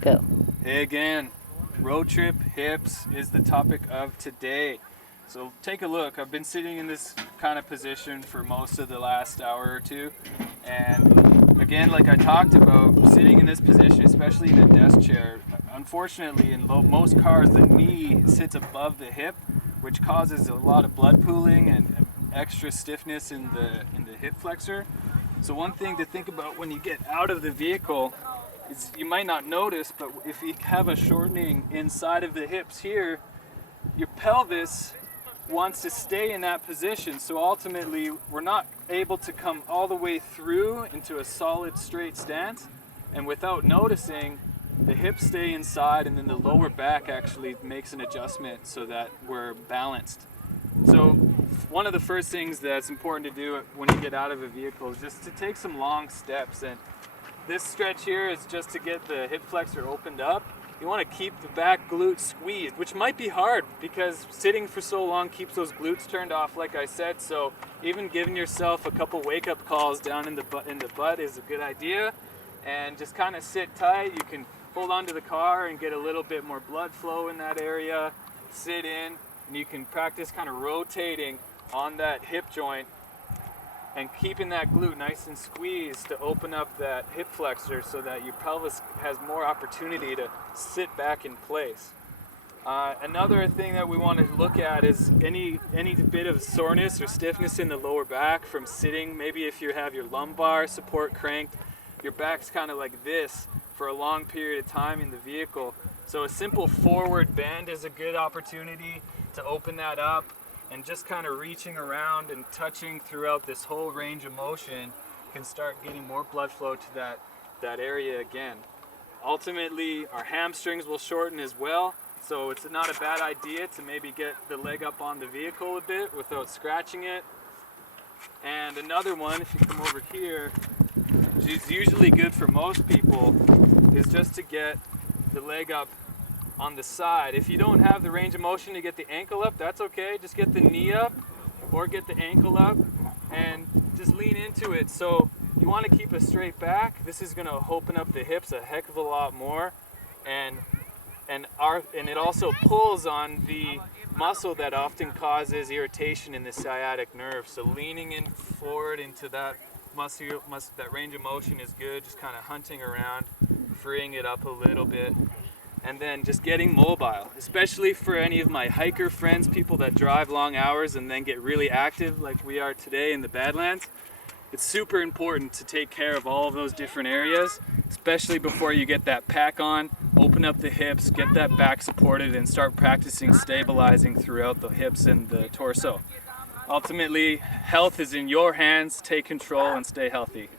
Go. Hey again, road trip hips is the topic of today. So take a look. I've been sitting in this kind of position for most of the last hour or two. And again, like I talked about, sitting in this position, especially in a desk chair, unfortunately in most cars the knee sits above the hip, which causes a lot of blood pooling and extra stiffness in the hip flexor. So one thing to think about when you get out of the vehicle is you might not notice, but if you have a shortening inside of the hips here, your pelvis wants to stay in that position. So ultimately, we're not able to come all the way through into a solid straight stance. And without noticing, the hips stay inside and then the lower back actually makes an adjustment so that we're balanced. So one of the first things that's important to do when you get out of a vehicle is just to take some long steps. And this stretch here is just to get the hip flexor opened up. You want to keep the back glute squeezed, which might be hard because sitting for so long keeps those glutes turned off, like I said. So even giving yourself a couple wake-up calls down in the butt is a good idea. And just kind of sit tight. You can hold onto the car and get a little bit more blood flow in that area. Sit in, and you can practice kind of rotating on that hip joint and keeping that glute nice and squeezed to open up that hip flexor so that your pelvis has more opportunity to sit back in place. Another thing that we want to look at is any bit of soreness or stiffness in the lower back from sitting. Maybe if you have your lumbar support cranked, your back's kind of like this for a long period of time in the vehicle. So a simple forward bend is a good opportunity to open that up. And just kind of reaching around and touching throughout this whole range of motion can start getting more blood flow to that area again. Ultimately, our hamstrings will shorten as well, so it's not a bad idea to maybe get the leg up on the vehicle a bit without scratching it. And another one, if you come over here, which is usually good for most people, is just to get the leg up on the side. If you don't have the range of motion to get the ankle up, that's okay. Just get the knee up or get the ankle up and just lean into it. So you want to keep a straight back. This is going to open up the hips a heck of a lot more, and it also pulls on the muscle that often causes irritation in the sciatic nerve. So leaning in forward into that muscle, that range of motion is good. Just kind of hunting around, freeing it up a little bit. And then just getting mobile, especially for any of my hiker friends, people that drive long hours and then get really active like we are today in the Badlands. It's super important to take care of all of those different areas, especially before you get that pack on. Open up the hips, get that back supported, and start practicing stabilizing throughout the hips and the torso. Ultimately, health is in your hands. Take control and stay healthy.